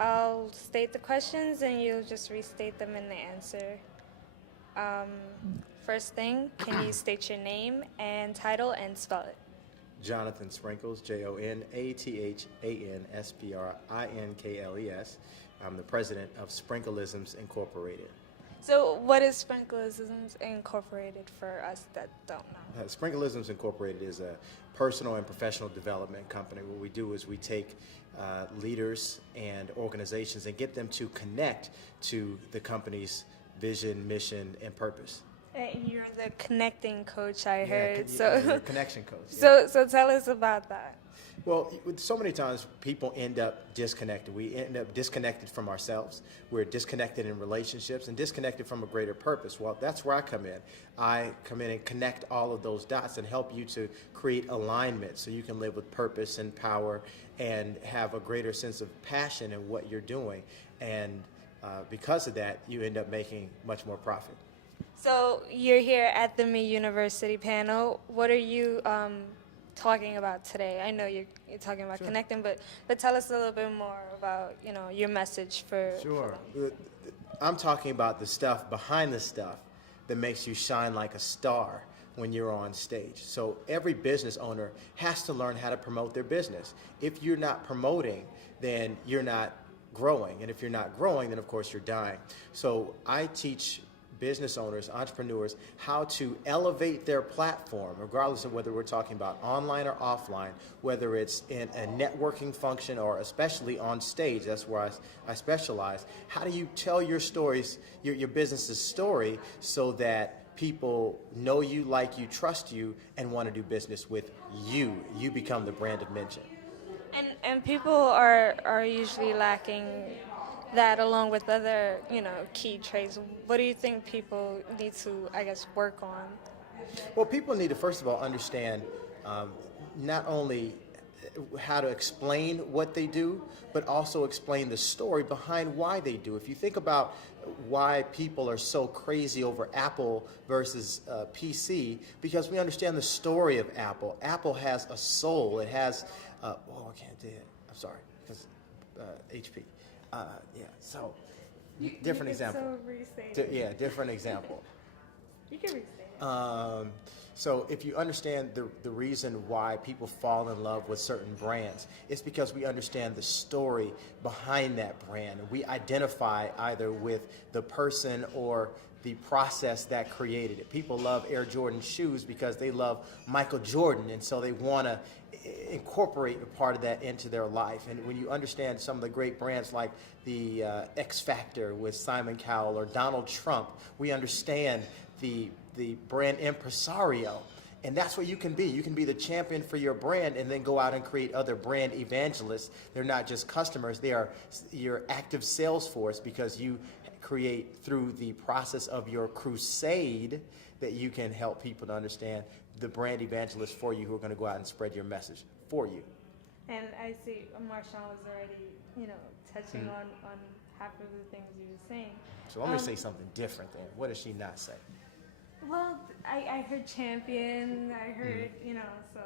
I'll state the questions and you'll just restate them in the answer. Um, First thing, can you state your name and title and spell it? Jonathan Sprinkles, JonathanSprinkles. I'm the president of Sprinkleisms Incorporated. So, what is Sprinkleisms Incorporated for us that don't know? Sprinkleisms Incorporated is a personal and professional development company. What we do is we take leaders and organizations and get them to connect to the company's vision, mission, and purpose. And you're the connecting coach, I Yeah, heard. you're a connection coach. So tell us about that. Well, so many times people end up disconnected. We end up disconnected from ourselves. We're disconnected in relationships and disconnected from a greater purpose. Well, that's where I come in. I come in and connect all of those dots and help you to create alignment so you can live with purpose and power and have a greater sense of passion in what you're doing. And because of that, you end up making much more profit. So you're here at the Me University panel. What are you talking about today? I know you're talking about connecting, but tell us a little bit more about your message for. Sure. I'm talking about the stuff behind the stuff that makes you shine like a star when you're on stage. So every business owner has to learn how to promote their business. If you're not promoting, then you're not growing. And if you're not growing, then of course you're dying. So I teach business owners, entrepreneurs, how to elevate their platform, regardless of whether we're talking about online or offline, whether it's in a networking function or especially on stage. That's where I specialize. How do you tell your stories, your business's story, so that people know you, like you, trust you, and want to do business with you? You become the brand of mention. And people are usually lacking that along with other, key traits. What do you think people need to, I guess, work on? Well, people need to, first of all, understand not only how to explain what they do, but also explain the story behind why they do. If you think about why people are so crazy over Apple versus PC, because we understand the story of Apple. Apple has a soul. It has, I can't do it. I'm sorry, because HP. So different example. Different example. You can restate it. So if you understand the reason why people fall in love with certain brands, it's because we understand the story behind that brand. We identify either with the person or the process that created it. People love Air Jordan shoes because they love Michael Jordan, and so they want to incorporate a part of that into their life. And when you understand some of the great brands like the X Factor with Simon Cowell or Donald Trump, we understand the brand impresario. And that's what you can be. You can be the champion for your brand and then go out and create other brand evangelists. They're not just customers, they are your active sales force, because you create through the process of your crusade that you can help people to understand the brand evangelists for you who are going to go out and spread your message for you. And I see Marshawn was already, touching on half of the things you were saying. So let me say something different then. What does she not say? Well, I heard champion, I heard, so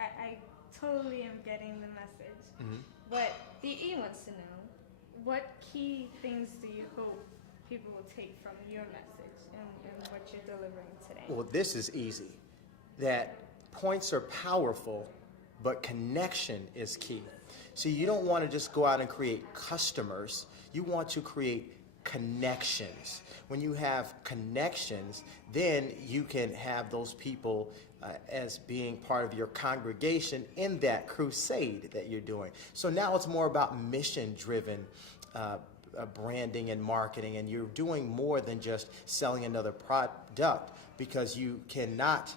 I totally am getting the message. Mm-hmm. But DE wants to know, what key things do you hope people will take from your message and what you're delivering today? Well, this is easy. That points are powerful, but connection is key. So you don't want to just go out and create customers. You want to create connections. When you have connections, then you can have those people as being part of your congregation in that crusade that you're doing. So now it's more about mission-driven branding and marketing, and you're doing more than just selling another product, because you cannot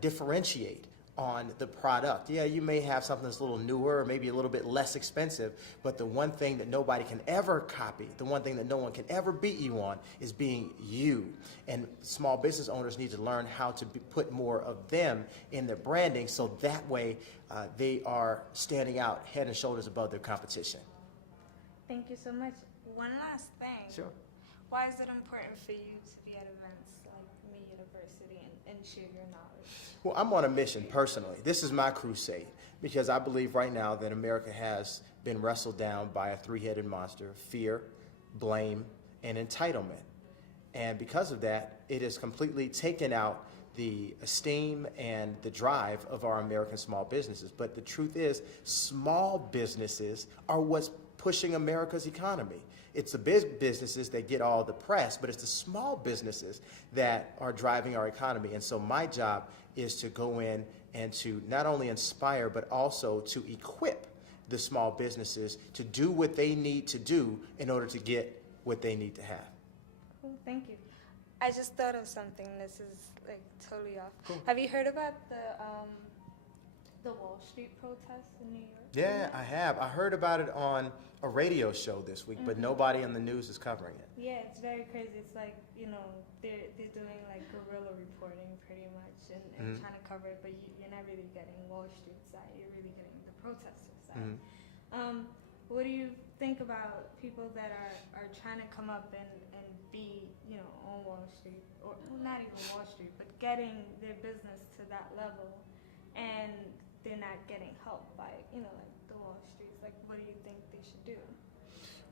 differentiate on the product. Yeah, you may have something that's a little newer or maybe a little bit less expensive, but the one thing that nobody can ever copy, the one thing that no one can ever beat you on, is being you. And small business owners need to learn how to put more of them in their branding, so that way they are standing out head and shoulders above their competition. Thank you so much. One last thing. Sure. Why is it important for you to be at events like Me University? university and share your knowledge? Well, I'm on a mission personally. This is my crusade because I believe right now that America has been wrestled down by a three-headed monster: fear, blame, and entitlement. And because of that, it has completely taken out the esteem and the drive of our American small businesses. But the truth is, small businesses are what's pushing America's economy. It's the big businesses that get all the press, but it's the small businesses that are driving our economy. And so my job is to go in and to not only inspire, but also to equip the small businesses to do what they need to do in order to get what they need to have. Cool, thank you. I just thought of something. This is like totally off. Cool. Have you heard about the Wall Street protests in New York? Yeah, I have. I heard about it on a radio show this week, but nobody on the news is covering it. Yeah, it's very crazy. It's like, they're doing like guerrilla reporting pretty much and trying to cover it, but you're not really getting Wall Street side. You're really getting the protester side. What do you think about people that are trying to come up and be, on Wall Street, or not even Wall Street, but getting their business to that level, and they're not getting help by, like the Wall Streets? Like, what do you think they should do?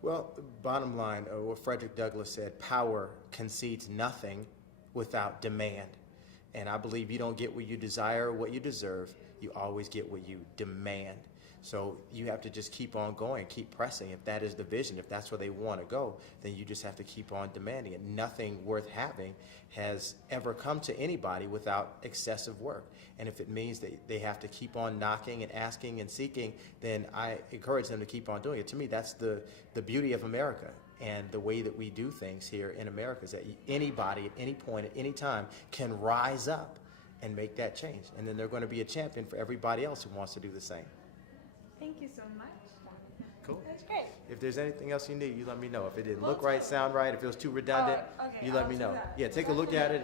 Well, bottom line, what Frederick Douglass said: power concedes nothing without demand. And I believe you don't get what you desire or what you deserve. You always get what you demand. So you have to just keep on going, keep pressing. If that is the vision, if that's where they want to go, then you just have to keep on demanding it. Nothing worth having has ever come to anybody without excessive work. And if it means that they have to keep on knocking and asking and seeking, then I encourage them to keep on doing it. To me, that's the beauty of America. And the way that we do things here in America is that anybody at any point, at any time, can rise up and make that change. And then they're going to be a champion for everybody else who wants to do the same. Thank you so much. Cool. That's great. If there's anything else you need, you let me know. If it didn't look right, sound right, if it was too redundant, okay, you let I'll me do know. that. Yeah, take a look at it.